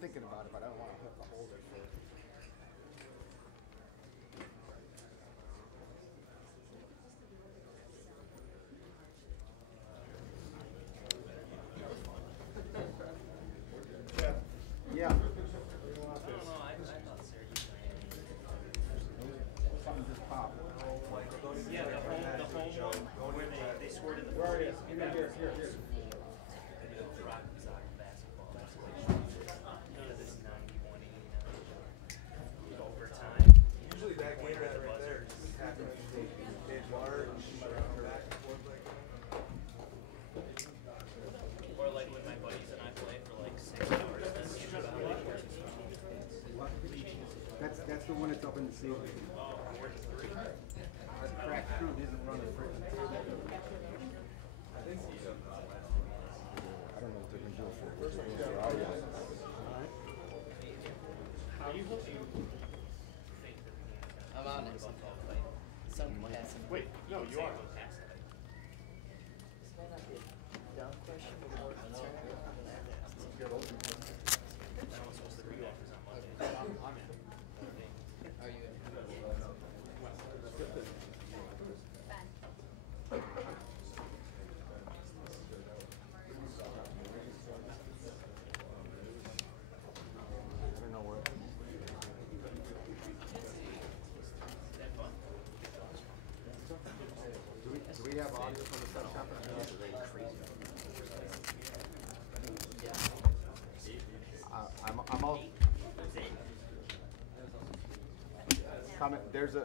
thinking about it, but I don't want to hook a holder for it. Yeah. I don't know. I thought Syracuse Something just popped. Yeah, the home one where they scored in the first. Here. Rock soccer basketball. That's what none of this 91, 89 overtime. Usually that game right there happens in March, back and forth like that. Or like when my buddies and I play for like 6 hours. That's usually how many works. That's the one that's up in the ceiling. Oh, 4 to 3. Crack through isn't running for it. I don't know what they're going to do for audio. How do you think that I'm on it. Some passing. Wait, no, you are. This might not be a dumb question, but more concern. that one's supposed to read offers on Monday? I'm in. Are you in? I don't know where. Do we have audio from the stuff happening? I'm all. Comment. There's a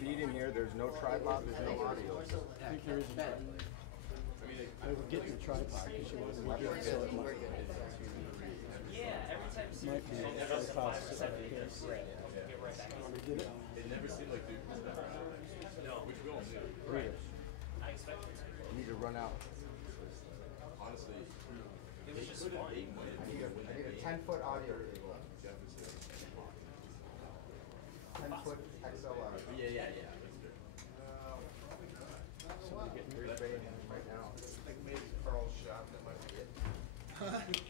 feed in here. There's no tripod. There's no audio. I think there is a tripod. I would get your tripod because you wasn't here, so it might, Yeah, every time might be a tripod set up here. get right back. Want to get it? It never seemed like Duke was that bad. No, Which we all knew. Read it. I expected to. You need to run out. Honestly, It was just fun. I need a 10-foot audio cable. 10-foot XLR. yeah. Somebody getting rebaying right now. Like maybe Carl's shot, that might be it.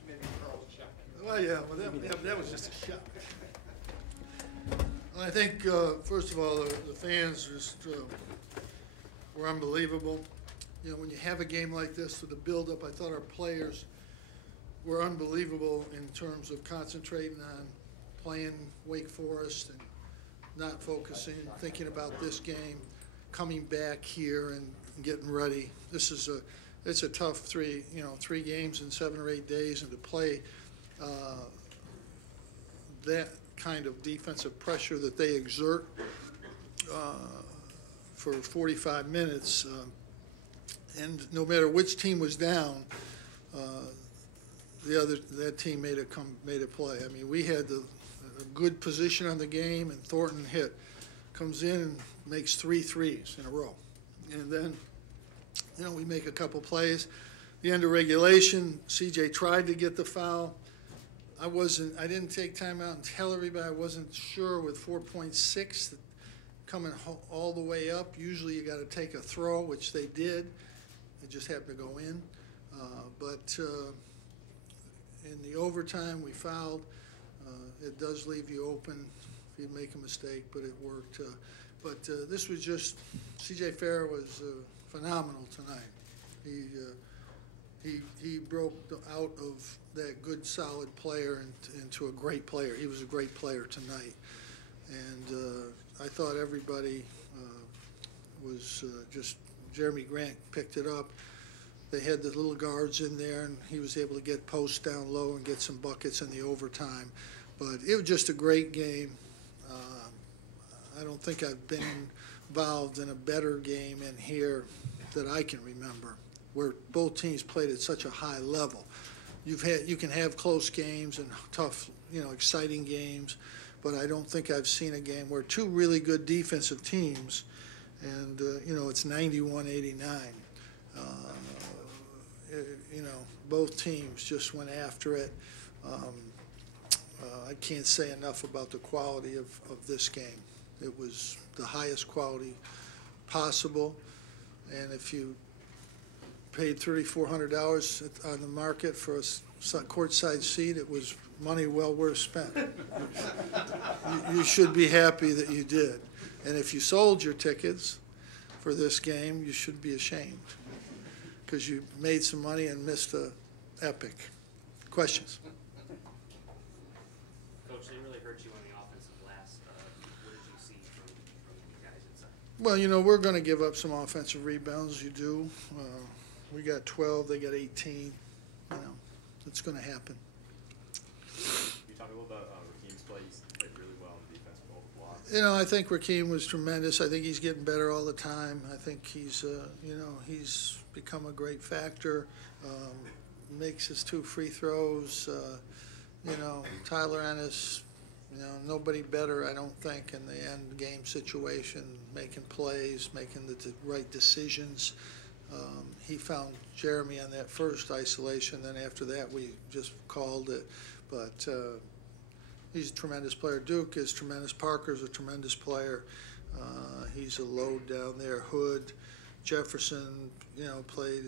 Maybe Carl's shot. Well, yeah, well, that was just a shot. Well, I think, first of all, the fans just were unbelievable. You know, when you have a game like this with the build-up, I thought our players were unbelievable in terms of concentrating on playing Wake Forest and not focusing, thinking about this game, coming back here and getting ready. It's a tough 3 games in 7 or 8 days, and to play that kind of defensive pressure that they exert for 45 minutes, and no matter which team was down, that team made a play. I mean, we had a good position on the game, and Thornton comes in and makes 3 threes in a row, and then we make a couple plays. The end of regulation, CJ tried to get the foul. I didn't take time out and tell everybody I wasn't sure with 4.6 coming all the way up. Usually you got to take a throw, which they did. It just happened to go in. But in the overtime, we fouled. It does leave you open if you make a mistake, but it worked. But this was just, C.J. Fair was phenomenal tonight. He broke out of that good, solid player into a great player. He was a great player tonight. And I thought everybody was just, Jeremy Grant picked it up. They had the little guards in there, and he was able to get posts down low and get some buckets in the overtime. But it was just a great game. I don't think I've been involved in a better game in here that I can remember, where both teams played at such a high level. You can have close games and tough, exciting games, but I don't think I've seen a game where 2 really good defensive teams, and it's 91-89. Both teams just went after it. I can't say enough about the quality of this game. It was the highest quality possible, and if you paid $3,400 on the market for a courtside seat, it was money well worth spent. You should be happy that you did. And if you sold your tickets for this game, you should be ashamed, because you made some money and missed a epic. Questions? Coach, they really hurt you on the offensive glass. What did you see from the guys inside? Well, you know, we're going to give up some offensive rebounds. You do. We got 12. They got 18. You know, it's going to happen. You talk a little about Raheem's play. He's played really well on the defense with all the blocks. You know, I think Rakeem was tremendous. I think he's getting better all the time. I think he's, you know, he's become a great factor. Makes his 2 free throws. You know, Tyler Ennis, you know, nobody better, I don't think, in the end game situation, making plays, making the right decisions. He found Jeremy on that first isolation, then after that we just called it. But he's a tremendous player. Duke is tremendous. Parker's a tremendous player. He's a load down there. Hood, Jefferson, you know, played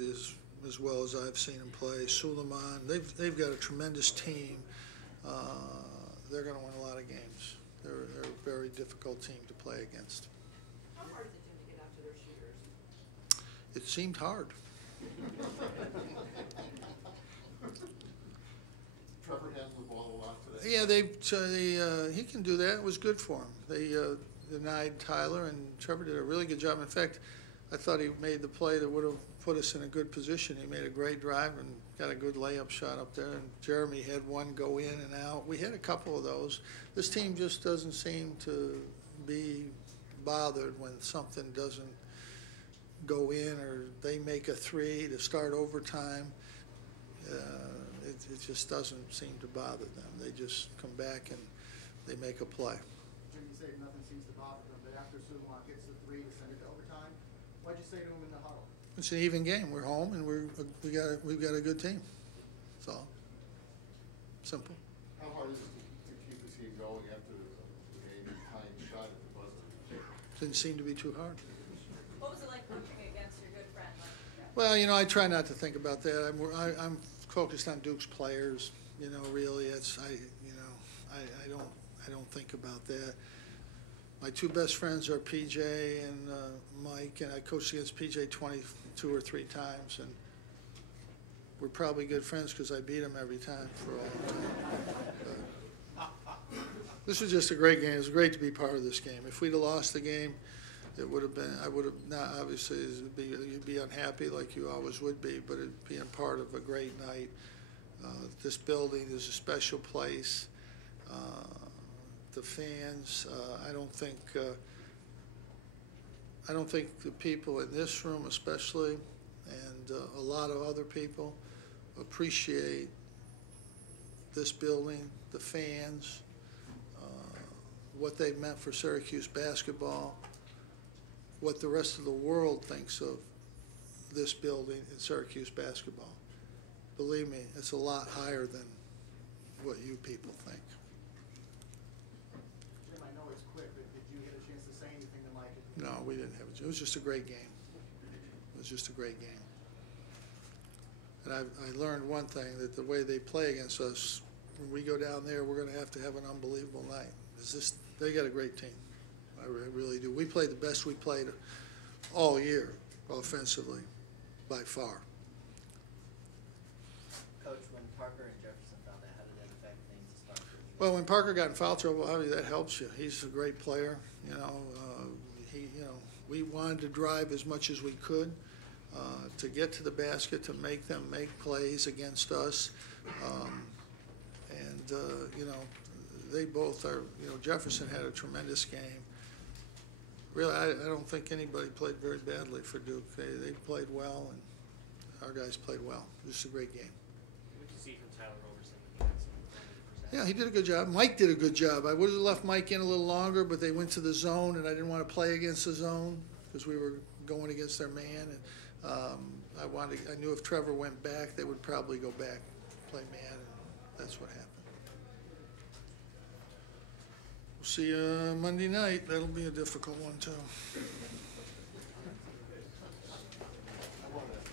as well as I've seen him play. Suleiman, they've got a tremendous team. They're going to win a lot of games. They're a very difficult team to play against. How hard is it to get out to their shooters? It seemed hard. Trevor handled the ball a lot today. Yeah, he can do that. It was good for him. They denied Tyler, and Trevor did a really good job. In fact, I thought he made the play that would have put us in a good position. He made a great drive and got a good layup shot up there, and Jeremy had one go in and out. We had a couple of those. This team just doesn't seem to be bothered when something doesn't go in or they make a 3 to start overtime. It just doesn't seem to bother them. They just come back and they make a play. Jim, you say nothing seems to bother them, but after Suleiman gets the 3 to send it to overtime, what'd you say to him in the huddle? It's an even game. We're home and we've got a good team. That's all. Simple. How hard is it to keep the team going after the game and tying shot at the buzzer? Didn't seem to be too hard. What was it like coaching against your good friend? Well, you know, I try not to think about that. I'm focused on Duke's players. You know, really, I don't think about that. My 2 best friends are PJ and Mike, and I coached against PJ 22 or 3 times, and we're probably good friends because I beat him every time for a long time. This was just a great game. It was great to be part of this game. If we'd have lost the game, it would have been, I would have not, obviously, you'd be unhappy like you always would be, but it being part of a great night. This building is a special place. The fans, I don't think the people in this room especially, and a lot of other people, appreciate this building, the fans, what they've meant for Syracuse basketball, what the rest of the world thinks of this building and Syracuse basketball. Believe me, it's a lot higher than what you people think. Jim, I know it's quick, but did you get a chance to say anything to Mike? No, we didn't have it. It was just a great game. It was just a great game. And I learned one thing, that the way they play against us, when we go down there, we're going to have an unbelievable night. They got a great team. I really do. We played the best we played all year offensively, by far. Coach, when Parker and Jefferson found that, how did that affect things to start for you? Well, when Parker got in foul trouble, obviously that helps you. He's a great player. You know, we wanted to drive as much as we could to get to the basket, to make them make plays against us. You know, they both are, you know, Jefferson had a tremendous game. Really, I don't think anybody played very badly for Duke. They played well, and our guys played well. Just a great game. What did you see from Tyler Roberson when he got some? Yeah, he did a good job. Mike did a good job. I would have left Mike in a little longer, but they went to the zone, and I didn't want to play against the zone because we were going against their man. And I knew if Trevor went back, they would probably go back, play man, and that's what happened. We'll see you Monday night. That'll be a difficult one, too.